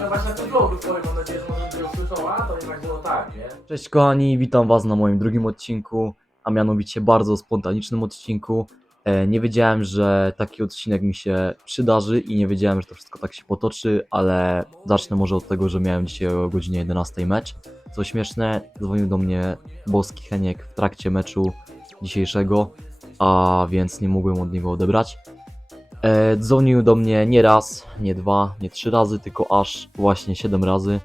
No właśnie na tym vlogu twoim, mam nadzieję, że może będzie usłyszała, to jednak było tak, nie? Cześć kochani, witam was na moim drugim odcinku, a mianowicie bardzo spontanicznym odcinku. E, Nie wiedziałem, że taki odcinek mi się przydarzy i nie wiedziałem, że to wszystko tak się potoczy, ale zacznę może od tego, że miałem dzisiaj o godzinie 11 mecz. Co śmieszne, dzwonił do mnie Boski Heniek w trakcie meczu dzisiejszego, a więc nie mogłem od niego odebrać. E, dzwonił do mnie nie raz, nie dwa, nie trzy razy, tylko aż właśnie 7 razy.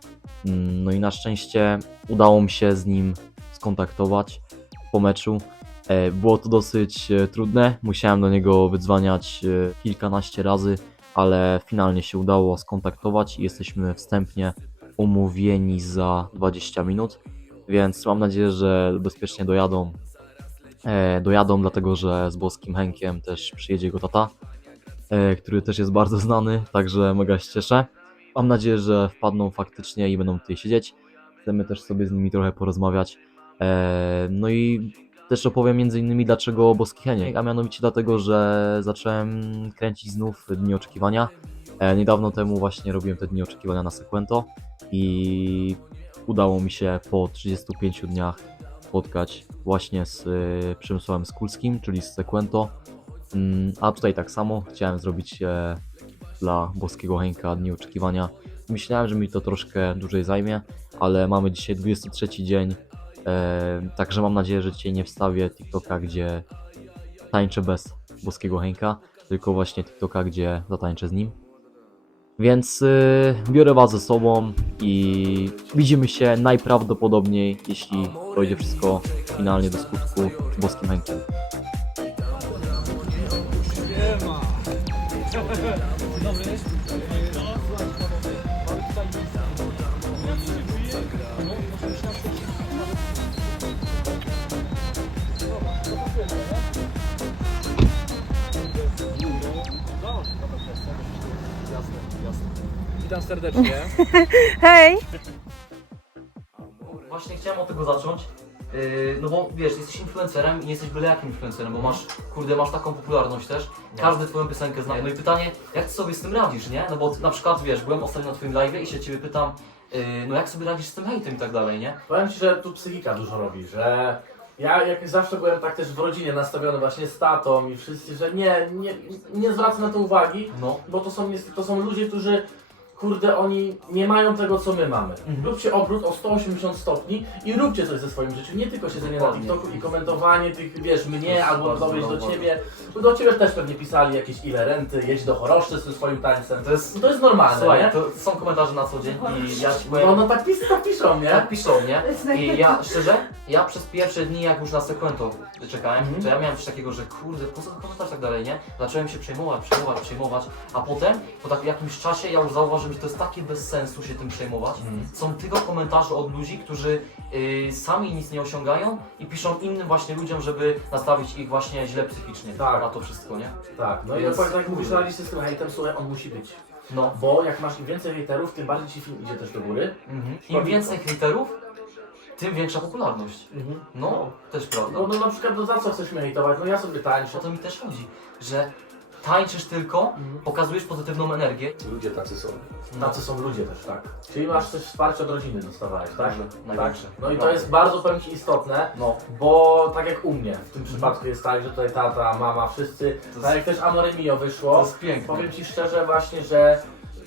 Mm, No i na szczęście udało mi się z nim skontaktować po meczu. E, Było to dosyć e, trudne, musiałem do niego wydzwaniać e, kilkanaście razy, ale finalnie się udało skontaktować i jesteśmy wstępnie umówieni za 20 minut, więc mam nadzieję, że bezpiecznie dojadą. Dojadą, dlatego że z Boskim Henkiem też przyjedzie jego tata, który też jest bardzo znany, także mega się cieszę. Mam nadzieję, że wpadną faktycznie i będą tutaj siedzieć. Chcemy też sobie z nimi trochę porozmawiać. Eee, no i też opowiem między innymi dlaczego Boski Heniek, a mianowicie dlatego, że zacząłem kręcić znów Dni Oczekiwania. E, niedawno temu właśnie robiłem te Dni Oczekiwania na Sequento i udało mi się po 35 dniach spotkać właśnie z Przemysławem Skulskim, czyli z Sequento. Mm, a tutaj tak samo chciałem zrobić e, dla Boskiego Henka Dni Oczekiwania. Myślałem, że mi to troszkę dłużej zajmie, ale mamy dzisiaj 23 dzień, e, także mam nadzieję, że dzisiaj nie wstawię TikToka, gdzie tańczę bez Boskiego Henka, tylko właśnie TikToka, gdzie zatańczę z nim. Więc y, biorę Was ze sobą i widzimy się najprawdopodobniej, jeśli dojdzie wszystko finalnie do skutku z Boskim Henkiem. Witam serdecznie. Hej! Właśnie chciałem od tego zacząć. Yy, no bo wiesz, jesteś influencerem i nie jesteś byle jakim influencerem, bo masz, kurde, masz taką popularność też. Każdy twoją piosenkę zna. No i pytanie, jak ty sobie z tym radzisz, nie? No bo na przykład, wiesz, byłem ostatnio na twoim live i się ciebie pytam, yy, no jak sobie radzisz z tym hejtem i tak dalej, nie? Powiem Ci, że tu psychika dużo robi, że ja jak zawsze byłem tak też w rodzinie nastawiony właśnie z tatą i wszyscy, że nie, nie, nie zwracam na to uwagi, No. bo to są, niestety- to są ludzie, którzy kurde, oni nie mają tego, co my mamy. Mhm. Róbcie obrót o 180 stopni i róbcie coś ze swoim życiem. Nie tylko siedzenie na Dokładnie. TikToku i komentowanie tych, wiesz, mnie albo bardzo dowieść do ciebie. Bo do ciebie też pewnie pisali jakieś ile renty, jedź do choroszczy ze swoim tańcem. To jest, No to jest normalne, słuchaj, nie? to są komentarze na co dzień i ja ci powiem, No, no tak, pis, tak piszą, nie? Tak piszą, nie? I ja szczerze, ja przez pierwsze dni jak już na Sequento czekałem, Mhm. to ja miałem coś takiego, że kurde, po co ten komentarz tak dalej, nie? Zacząłem się przejmować, przejmować, przejmować, a potem po tak jakimś czasie ja już zauważyłem, że to jest takie bez sensu się tym przejmować. Mhm. Są tylko komentarze od ludzi, którzy y, sami nic nie osiągają i piszą innym właśnie ludziom, żeby nastawić ich właśnie źle psychicznie Tak. na to wszystko, nie? Tak, no i Więc- dokładnie tak jak mówisz, radzisz z tym hejtem, słuchaj, on musi być. No. Bo jak masz im więcej hejterów, tym bardziej ci film idzie też do góry. Mhm. Im więcej hejterów, tym większa popularność. No, też prawda. No, no na przykład, no za co chcesz mnie hejtować? No ja sobie tańczę. O to mi też chodzi, że tańczysz tylko, Mhm. pokazujesz pozytywną energię. Ludzie tacy są. Tacy są ludzie też, tak. Czyli masz też wsparcie od rodziny dostawałeś, tak? Tak? największe. No i to jest bardzo powiem Ci istotne, No, bo tak jak u mnie, w tym przypadku jest tak, że tutaj tata, mama, wszyscy, To jest- tak jak też Amore Mio to wyszło, jest piękne. powiem Ci szczerze właśnie, że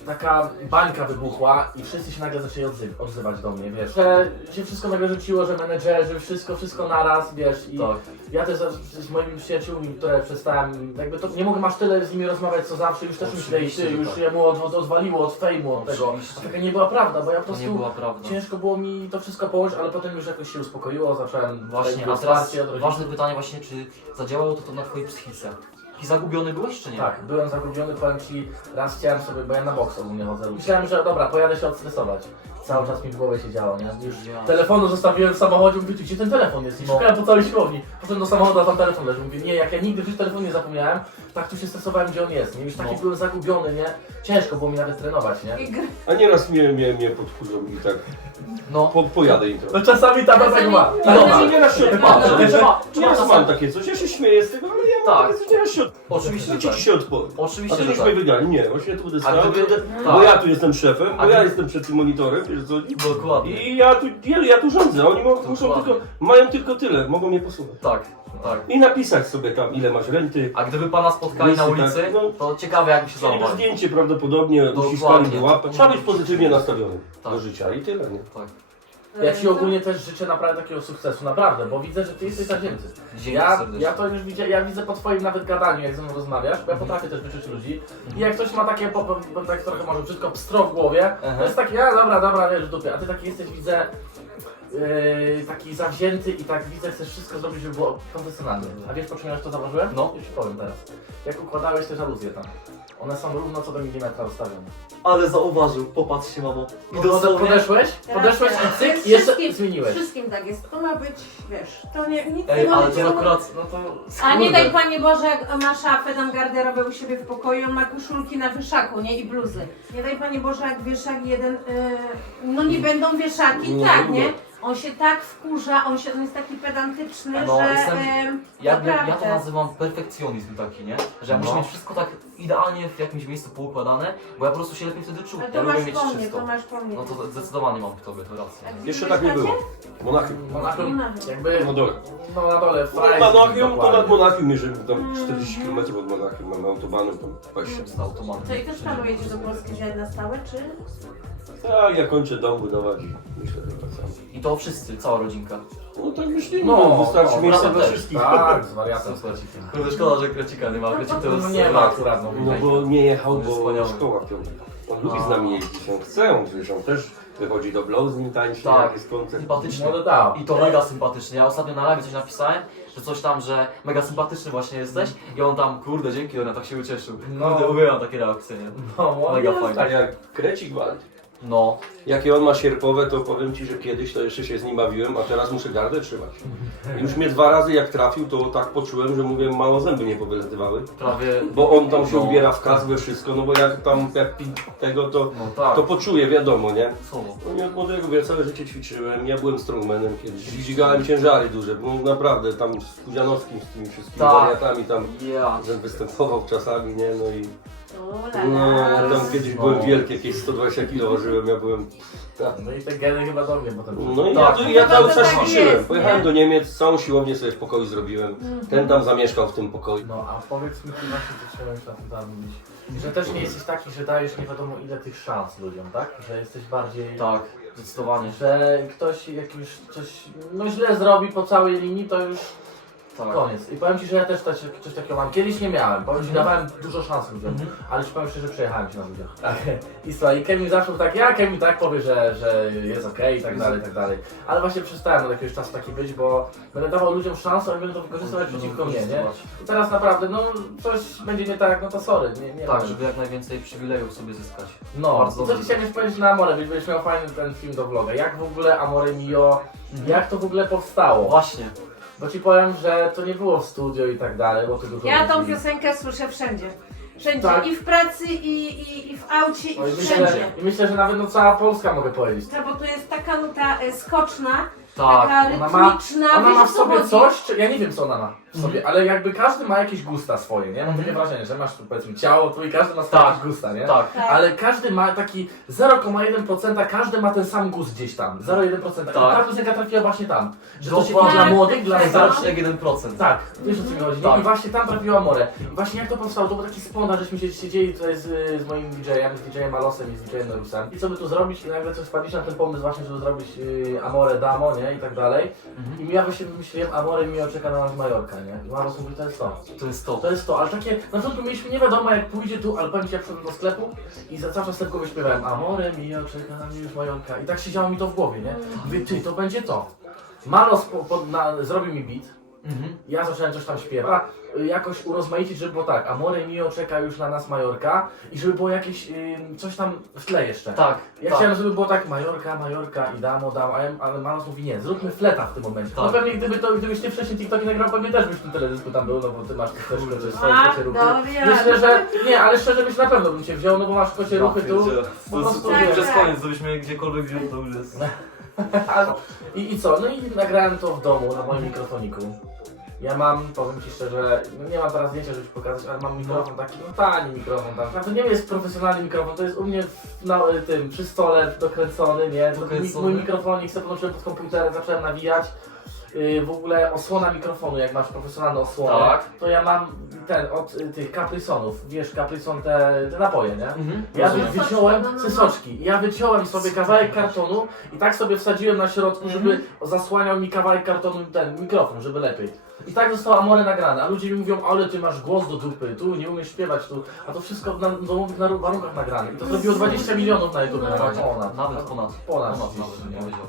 taka bańka wybuchła i wszyscy się nagle zaczęli odzy- odzywać do mnie, wiesz, że się wszystko nagle rzuciło, że menedżerzy, wszystko, wszystko naraz, wiesz, i Tak. ja też z, z moimi przyjaciółmi, które przestałem, jakby to nie mogę masz tyle z nimi rozmawiać co zawsze, już też myślę, i Oczywiście, ty, że już tak. jemu od, od, odwaliło od fejmu, od tego, Oczywiście. a taka nie była prawda, bo ja po To nie prostu była prawda. ciężko było mi to wszystko położyć, ale potem już jakoś się uspokoiło, zacząłem Właśnie, a teraz wsparcie od rodziców. ważne pytanie właśnie, czy zadziałało to, to na twojej psychice? I zagubiony byłeś, czy nie? Tak, byłem zagubiony, powiem Ci, raz chciałem sobie, bo ja na boks ogólnie chodzę. Myślałem, że dobra, pojadę się odstresować. Cały czas mi w głowie się działo, nie? Już telefonu zostawiłem w samochodzie, mówię, gdzie ten telefon jest? I No. szukałem po całej siłowni. Potem do samochodu, a tam telefon leży. Mówię, nie, jak ja nigdy w życiu telefon nie zapomniałem, tak tu się stresowałem, gdzie on jest. Nie? Już taki No. byłem zagubiony, nie? Ciężko było mi nawet trenować, nie? A nieraz mnie, mnie, mnie podkurzą i tak No. po, pojadę im trochę. No czasami ta tak ma. Czasami- Tak No, nieraz się trzeba Nieraz czasami- mam takie coś, ja się śmieję z tego, ale ja Tak. Tak, teraz się od... Oczywiście, że tak. ci się odpowiem. A Oczywiście, to że żeśmy tak. wygrali. Nie, właśnie tu będę A stał, gdyby- będę, tak. bo ja tu jestem szefem, bo A ja gdyby- jestem przed tym monitorem, wiesz co? I, Dokładnie. I ja tu, ja, ja tu rządzę, oni muszą Dokładnie. tylko, mają tylko tyle, mogą mnie posłuchać. Tak, tak. I napisać sobie tam, ile masz renty. A gdyby pana spotkali na Listy, ulicy, tak, no. to ciekawe jakby się Chcieliby zachowali. zdjęcie prawdopodobnie, Dokładnie. uściskali łapę. Trzeba być pozytywnie nastawiony Tak. do życia i tyle, nie? Tak. Ja ci ogólnie też życzę naprawdę takiego sukcesu, naprawdę, bo widzę, że ty jesteś zawzięty. Ja, ja to już widzę, ja widzę po twoim nawet gadaniu, jak ze mną rozmawiasz, bo ja potrafię też wyczuć ludzi. I jak ktoś ma takie, po, po, tak trochę może brzydko pstro w głowie, Aha. to jest taki, a dobra, dobra, wiesz, w dupie, a ty taki jesteś, widzę, yy, taki zawzięty i tak widzę, chcesz wszystko zrobić, żeby było profesjonalnie. A wiesz po czym ja już to zauważyłem? No. Już ci powiem teraz. Jak układałeś te żaluzje tam. One są równo co do milimetra ustawione. Ale zauważył, popatrz się mamo. I Pode- dosłownie... Podeszłeś, podeszłeś i cyk i jeszcze Wszystkim- zmieniłeś. Wszystkim tak jest. To ma być, wiesz, to nie, nic Ej, nie ma ale być to akurat, no to... A nie daj Panie Boże, jak ma szafę tam garderobę u siebie w pokoju, on ma koszulki na wieszaku, nie? I bluzy. Nie daj Panie Boże, jak wieszak jeden, yy, no nie będą wieszaki, Nie, tak, nie. nie? On się tak wkurza, on, się, on jest taki pedantyczny, No, że... jestem- em, Ja, ja, ja to naprawdę. nazywam perfekcjonizm taki, nie? Że ja muszę No. mieć wszystko tak idealnie w jakimś miejscu poukładane, bo ja po prostu się lepiej wtedy czuję. Ale Ja to lubię masz mieć po mnie, czysto. to masz po mnie. No to zdecydowanie mam w tobie, to rację. A Jeszcze tak nie było. Monachium. Monachium, jakby, Na dole. no na dole, No, fajnie. Monachium, to nad. Monachium, jeżeli tam 40 km od Monachium mamy autobanem, to 20. Z automatem. Co i też planujecie do Polski wziąć na stałe, czy? Tak, ja kończę dom budować i myślę, że wracam. I to wszyscy, cała rodzinka. No tak myślimy, No, no, wystarczy no, miejsca razem dla też, wszystkich. Tak, z wariatem, z. Kurde, szkoda, że Krecika nie ma. Krecik to No jest... nie ma akurat, no. No bo nie jechał, bo Wspaniały. szkoła w piątek. On lubi z nami jeździć, on chce, on zresztą też wychodzi do Blow z nim tańczy, Tak. jak jest koncert. Sympatyczny. No to dał. I to mega sympatyczny. Ja ostatnio na live coś napisałem, że coś tam, że mega sympatyczny właśnie jesteś i on tam, kurde, dzięki, on tak się ucieszył. No. Kurde, uwielbiam takie reakcje, nie? No, Mega no, fajnie. Tak jak Krecik Wald. No, Jakie on ma sierpowe, to powiem Ci, że kiedyś to jeszcze się z nim bawiłem, a teraz muszę gardę trzymać. Już mnie dwa razy jak trafił, to tak poczułem, że mówię, mało zęby nie powylatywały. prawie... Bo on tam się No. ubiera w kas we wszystko, no bo jak tam, jak pi- tego, to, No tak. to poczuje, wiadomo, nie? Słowo. No nie od młodego, bo ja całe życie ćwiczyłem, ja byłem strongmanem kiedyś, dźwigałem ciężary duże, bo naprawdę tam z Kudzianowskim, z tymi wszystkimi Tak. wariatami tam Ja. że występował czasami, nie, no i No, ja tam kiedyś byłem wielki, jakieś 120 kg ważyłem, ja byłem, tak. No i te geny chyba do mnie potem. No i Tak. ja, ja cały No to czas tak ćwiczyłem, pojechałem nie? do Niemiec, całą siłownię sobie w pokoju zrobiłem, ten tam zamieszkał w tym pokoju. No a powiedz mi, ty właśnie na tym. Że też nie jesteś taki, że dajesz nie wiadomo ile tych szans ludziom, tak? Że jesteś bardziej... Tak, zdecydowanie. Że ktoś jak już coś no źle zrobi po całej linii, to już Tak. koniec. I powiem Ci, że ja też coś, coś takiego mam. Kiedyś nie miałem, powiem Ci, Mhm. dawałem dużo szans ludziom, Mhm. ale Ci powiem szczerze, przejechałem się na ludziach. I słuchaj, i Kevin zawsze był tak, ja Kevin tak powie, że, że jest okej i tak dalej, i tak dalej. Ale właśnie przestałem od jakiegoś czasu taki być, bo będę dawał ludziom szansę, oni będą to wykorzystywać przeciwko mnie, nie? I teraz naprawdę, no coś będzie nie tak, no to sorry, nie, nie Tak, ma. żeby jak najwięcej przywilejów sobie zyskać. No, Bardzo i co dobrze. dzisiaj będziesz powiedzieć na Amore, będziesz miał fajny ten film do vloga. Jak w ogóle Amore Mio, jak to w ogóle powstało? Właśnie. Bo ci powiem, że to nie było w studio i tak dalej, bo ty dużo Ja tą ludzi- piosenkę słyszę wszędzie. Wszędzie. Tak. I w pracy, i, i, i w aucie, No i i myślę, wszędzie. I myślę, że nawet no cała Polska mogę powiedzieć. Tak, bo to jest taka nuta e, skoczna, Tak. taka ona ma- rytmiczna, Ona wiesz ma o w co sobie chodzi? coś, czy, ja nie wiem co ona ma w sobie, Mhm. ale jakby każdy ma jakieś gusta swoje, nie? Mam takie wrażenie, że masz tu powiedzmy ciało, tu i każdy ma swoje Tak. jakieś gusta, nie? Tak. Tak. Ale każdy ma taki 0,1%, każdy ma ten sam gust gdzieś tam. 0,1%. Tak. I ta piosenka trafiła właśnie tam. Że to się Dokładnie. dla młodych, dla Tak, starszych. 0,1%. Tak, wiesz o co mi chodzi. Tak. I właśnie tam trafiła More. I właśnie jak to powstało, to był taki spontan, żeśmy się siedzieli tutaj z, z moim DJ-em, z DJ-em Alosem i z DJ-em Norusem. I co by tu zrobić? I nagle coś wpadliśmy na ten pomysł właśnie, żeby zrobić y, Amore Damo, nie? I tak dalej. Mhm. I ja właśnie wymyśliłem Amore mi czeka na nas Majorka, nie? I Maros mówi, to jest to. To jest to. To jest to, ale takie, na początku mieliśmy nie wiadomo jak pójdzie tu, ale powiem ci, jak przyszedłem do sklepu i za cały czas w głowie śpiewałem Amore mio, czeka na mnie już Majorka. I tak siedziało mi to w głowie, nie? Mówię, ty, to będzie to. Malos po, po, na, zrobił mi beat, Mhm. ja zacząłem coś tam śpiewać, y, jakoś urozmaicić, żeby było tak, Amore mio czeka już na nas Majorka i żeby było jakieś, y, coś tam w tle jeszcze. Tak. Ja tak. chciałem, żeby było tak Majorka, Majorka i damo, damo, ale, ale Manos mówi nie, zróbmy fleta w tym momencie. No Tak. pewnie gdyby to, gdybyś ty wcześniej TikToki nagrał, pewnie też byś w tym teledysku tam był, no bo ty masz też kocie swoje A, kocie ruchy. dobra. Myślę, że, nie, ale szczerze byś na pewno bym cię wziął, no bo masz kocie ruchy tu. Po prostu. Przez koniec, gdziekolwiek wziął, to już jest. I, I co, no i nagrałem to w domu na moim mikrofoniku. Ja mam, powiem Ci szczerze, no nie mam teraz zdjęcia, żeby Ci pokazać, ale mam mikrofon taki, no tani mikrofon tam. To nie jest profesjonalny mikrofon, to jest u mnie w, na y, tym, przy stole dokręcony, nie? Dokręcony. Mój mikrofonik sobie podłączyłem pod komputerem, zacząłem nawijać. Y, w ogóle osłona mikrofonu, jak masz profesjonalną osłonę, Tak. to ja mam ten od y, tych Caprisonów, wiesz, Caprison te, te napoje, nie? Mhm. Ja Rozumiem. wyciąłem No, no, no. cysoczki. Ja wyciąłem sobie kawałek kartonu i tak sobie wsadziłem na środku, żeby zasłaniał mi kawałek kartonu ten mikrofon, żeby lepiej. I tak zostało Amore nagrane, a ludzie mi mówią, ale ty masz głos do dupy, tu nie umiesz śpiewać tu, a to wszystko na domowych na warunkach nagrane. I to zrobiło 20 milionów na YouTube, No. nawet ponad. Nawet ponad. Ponad, Ponad nawet, nie? bym powiedział.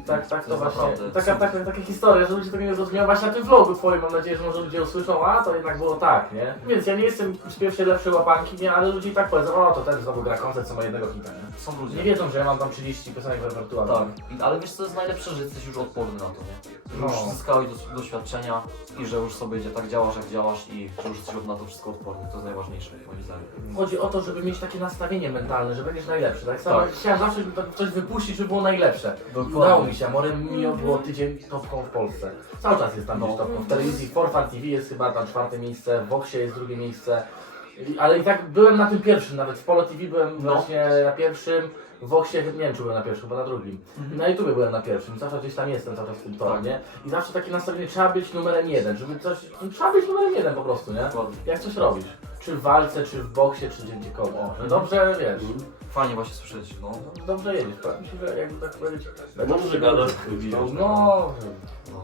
I tak, tak To to jest właśnie, naprawdę taka, taka, taka historia, że ludzie tego nie zrozumiał właśnie na tym vlogu twoim, mam nadzieję, że może ludzie usłyszą, a to jednak było tak, nie? Więc ja nie jestem z pierwszej lepszej łapanki, nie, ale ludzie i tak powiedzą, o to ten znowu gra koncert, co ma jednego hita, nie? Są Nie ludzie. wiedzą, że ja mam tam 30 piosenek w repertuarze. Tak, I- ale wiesz co jest najlepsze, że jesteś już odporny na to, nie? Że już No. zyskałeś do, doświadczenia i że już sobie tak działasz jak działasz i że już jesteś na to wszystko odporny. To jest najważniejsze moim zdaniem. Chodzi o to, żeby mieć takie nastawienie mentalne, że będziesz najlepszy, tak samo Tak. chciałem zawsze żeby coś wypuścić, żeby było najlepsze. Udało mi się, More Mio było tydzień topką w Polsce. Cały czas jest tam No. topką. W telewizji Forfan TV jest chyba tam czwarte miejsce, w Voxie jest drugie miejsce. I- Ale i tak byłem na tym pierwszym, nawet w Polo TV byłem No. właśnie na pierwszym, w Voxie nie wiem czy byłem na pierwszym, bo na drugim. I na YouTube byłem na pierwszym, zawsze gdzieś tam jestem, cały czas torze, Tak. nie? I zawsze takie nastawienie, trzeba być numerem jeden, żeby coś, no, trzeba być numerem jeden po prostu, nie? Dokładnie. Jak coś robisz. Czy w walce, czy w boksie, czy gdziekolwiek. Że dobrze wiesz. Fajnie właśnie słyszeć, no. Dobrze jedziesz, powiem ci, że jakby tak powiedzieć. Dobrze gadasz. No, no.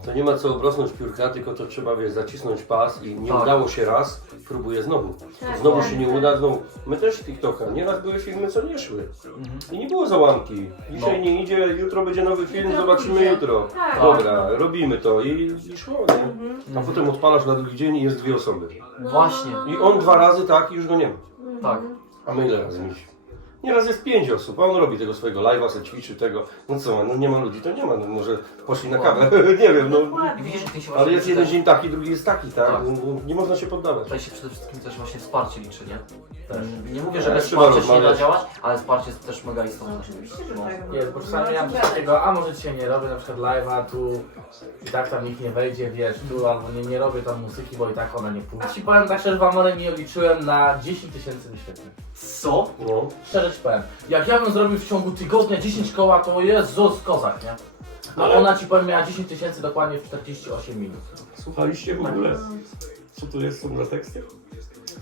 To nie ma co obrosnąć piórka, tylko to trzeba wiesz, zacisnąć pas i nie Tak. udało się raz, próbuję znowu. Tak, Znowu tak, się nie tak. uda, znowu. My też TikToka, nieraz były filmy, co nie szły. Mhm. I nie było załamki. Dzisiaj No. nie idzie, jutro będzie nowy film, Jutro zobaczymy pójdzie. jutro. Tak. Dobra, robimy to i, i szło, nie? Mhm. A potem odpalasz na drugi dzień i jest dwie osoby. No, Właśnie. I on dwa razy tak i już go nie ma. Tak. A my ile razy mieliśmy? Nieraz jest pięć osób, a on robi tego swojego live'a, se ćwiczy tego. No co, no nie ma ludzi, to nie ma, no może poszli na kawę, nie wiem, no. I Dokładnie. widzisz, jak ty się Ale właśnie jest jeden dzień taki, drugi jest taki, tak? Tak. No, Nie można się poddawać. Tutaj się przede wszystkim też właśnie wsparcie liczy, nie? Też. Nie mówię, że Tak, bez trzeba wsparcia się nie da rozmawiać. działać, ale wsparcie jest też mega istotne. No, oczywiście, że No. tak. jest, bo No, czasami ja super. takiego, a może dzisiaj nie robię na przykład live'a tu i tak tam nikt nie wejdzie, wiesz, tu albo nie, nie robię tam muzyki, bo i tak ona nie pójdzie. Ci powiem tak szczerze, w Amore mi liczyłem na 10 tysięcy wyświetleń. Co? No. Szczerze powiem, jak ja bym zrobił w ciągu tygodnia 10 koła, to Jezus, kozak, nie? A Ale- ona ci powiem miała 10 tysięcy dokładnie w 48 minut. Słuchaliście w ogóle, co to jest, są za teksty?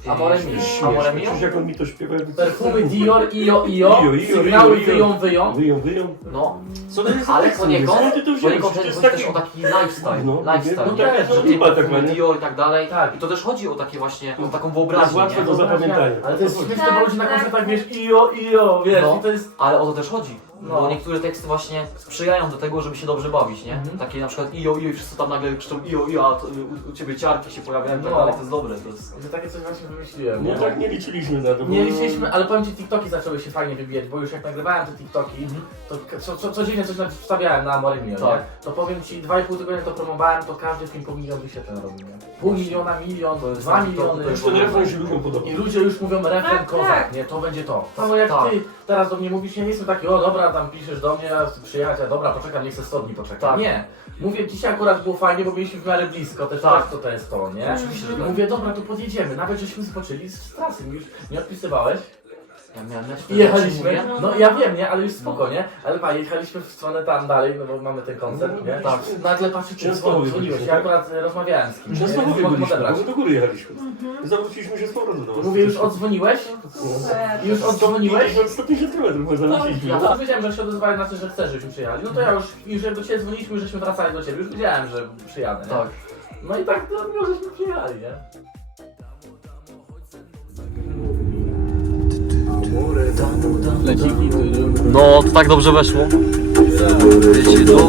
Amore Yy, mio. Amore mio? Przecież jak on mi to śpiewa... Perfumy Dior, Io, Io, Io, Io, sygnały Io, Io. wyją, wyją. Wyją, wyją. No, Co to jest ale poniekąd, Skąd ty to wziąłeś? poniekąd Przecież chodzi to jest też o taki lifestyle, No, lifestyle, no nie? tak, że to ty chyba tak, perfumy? Dior i tak dalej. Tak. I to też chodzi o takie właśnie, o taką Jest wyobraźnię, łatwe nie? do zapamiętania. Ale to jest O śmieszne, bo ludzie na koncertach wiesz Io, Io, wiesz, No. i to jest... Ale o to też chodzi. No. Bo niektóre teksty właśnie sprzyjają do tego, żeby się dobrze bawić, nie? Mhm. Takie na przykład ijo, ijo i wszyscy tam nagle krzyczą ijo, ijo, a to, u, u ciebie ciarki się pojawiają i tak No. dalej, to jest dobre. To jest... Że takie coś właśnie wymyśliłem, No nie? tak nie liczyliśmy na to. bo- Nie liczyliśmy, ale powiem Ci, TikToki zaczęły się fajnie wybijać, bo już jak nagrywałem te TikToki, to co, co, codziennie coś wstawiałem na Amorymio, Tak. nie? To powiem Ci, 2,5 tygodnia to promowałem, to każdy film po milion wyświetleń robił, nie? Pół miliona, milion, To jest dwa tak, to- miliony. to Już ten refren się ludziom podoba. I ludzie już mówią refren Tak, kozak, tak. nie? To będzie to. Samo jak Tak. Ty teraz do mnie mówisz, ja nie jestem taki, o dobra, tam piszesz do mnie, a dobra, poczekam, nie chcę 100 dni poczekać. Tak. Nie. Mówię, dzisiaj akurat było fajnie, bo byliśmy w miarę blisko, też Tak. tak. to, to jest to, nie? Oczywiście, że I tak. mówię, dobra, to podjedziemy, nawet żeśmy spoczyli z trasy, już nie odpisywałeś. Ja miałem mecz I jechaliśmy, no ja wiem, nie, ale już spoko, nie? Ale pa, jechaliśmy w stronę tam dalej, no bo mamy ten koncert, nie? Tak. Nagle patrzę, Często dzwoniłeś, byliśmy, ja tak? akurat e, rozmawiałem z kimś, Często nie? mówię nie mogę byliśmy, odebrać. bo my do góry jechaliśmy. Mhm. Zawróciliśmy się z powrotem do was. Mówię, już odzwoniłeś? Super. Już odzwoniłeś? 150, 150 km my zawróciliśmy. Ja to wiedziałem, że się odezwali na coś, że chcesz, żebyśmy przyjechali. No to ja już, już jak do Ciebie dzwoniliśmy, żeśmy wracali do Ciebie, już wiedziałem, że przyjadę, nie? Tak. No i tak to miło, żeśmy przyjechali, nie? Leciki, No, to tak dobrze weszło. Wiecie, do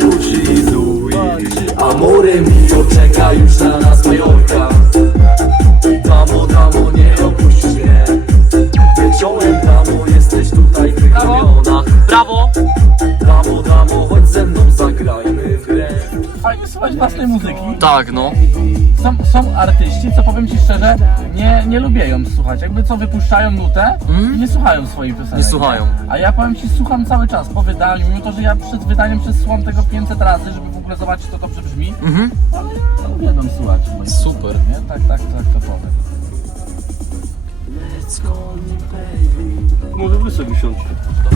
Amore mio, czeka już na nas Majorka. Damo, damo, nie opuść mnie. Wieczorem, damo, jesteś tutaj wychamiona Brawo! Damo, damo, chodź ze mną, zagrajmy. w słuchać własnej muzyki. Tak, no. są, są artyści, co powiem ci szczerze, nie, nie lubię ją słuchać. Jakby co wypuszczają nutę i nie słuchają swojej piosenki. Nie słuchają. A ja powiem ci, słucham cały czas po wydaniu, mimo to, że ja przed wydaniem przesłucham tego 500 razy, żeby w ogóle zobaczyć, co dobrze brzmi. Mhm. Ale ja uwielbiam słuchać. moich Super. piosenek, Nie? Tak, tak, tak, to powiem. Może wy sobie siądźcie. To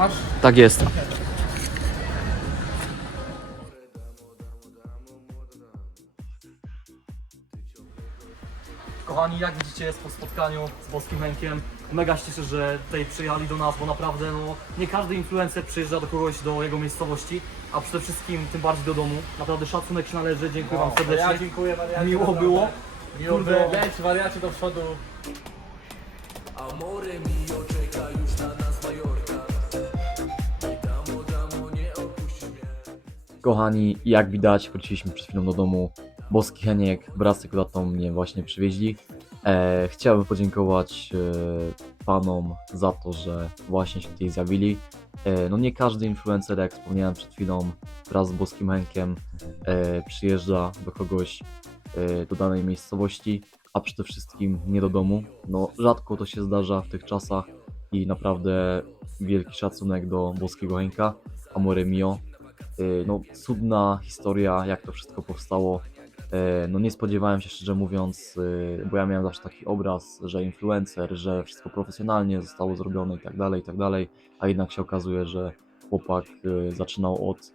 masz? Tak jest. Kochani, jak widzicie jest po spotkaniu z Boskim Henkiem. Mega się cieszę, że tutaj przyjechali do nas, bo naprawdę no, nie każdy influencer przyjeżdża do kogoś do jego miejscowości, a przede wszystkim tym bardziej do domu. Naprawdę szacunek się należy, dziękuję wam serdecznie. Ja dziękuję wariacie. Miło naprawdę. było. Miło Kurde. było. Leć wariacie do przodu. Amore mio, czeka już na nas Majorka Kochani, jak widać, wróciliśmy przed chwilą do domu. Boski Heniek wraz z mnie właśnie przywieźli. E, chciałbym podziękować e, panom za to, że właśnie się tutaj zjawili. E, no nie każdy influencer, jak wspomniałem przed chwilą, wraz z Boskim Henkiem e, przyjeżdża do kogoś e, do danej miejscowości, a przede wszystkim nie do domu. No rzadko to się zdarza w tych czasach i naprawdę wielki szacunek do Boskiego Henka, Amore Mio. Y, no, cudna historia, jak to wszystko powstało. Y, No, nie spodziewałem się, szczerze mówiąc, y, bo ja miałem zawsze taki obraz, że influencer, że wszystko profesjonalnie zostało zrobione i tak dalej, i tak dalej, a jednak się okazuje, że chłopak y, zaczynał od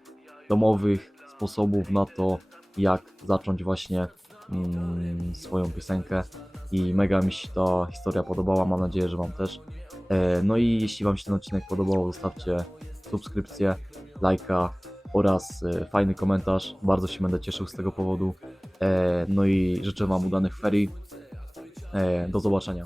domowych sposobów na to, jak zacząć właśnie mm, swoją piosenkę i mega mi się ta historia podobała, mam nadzieję, że Wam też. E, No i jeśli Wam się ten odcinek podobał, zostawcie subskrypcję, lajka, oraz e, fajny komentarz. Bardzo się będę cieszył z tego powodu. E, No i życzę Wam udanych ferii. E, Do zobaczenia.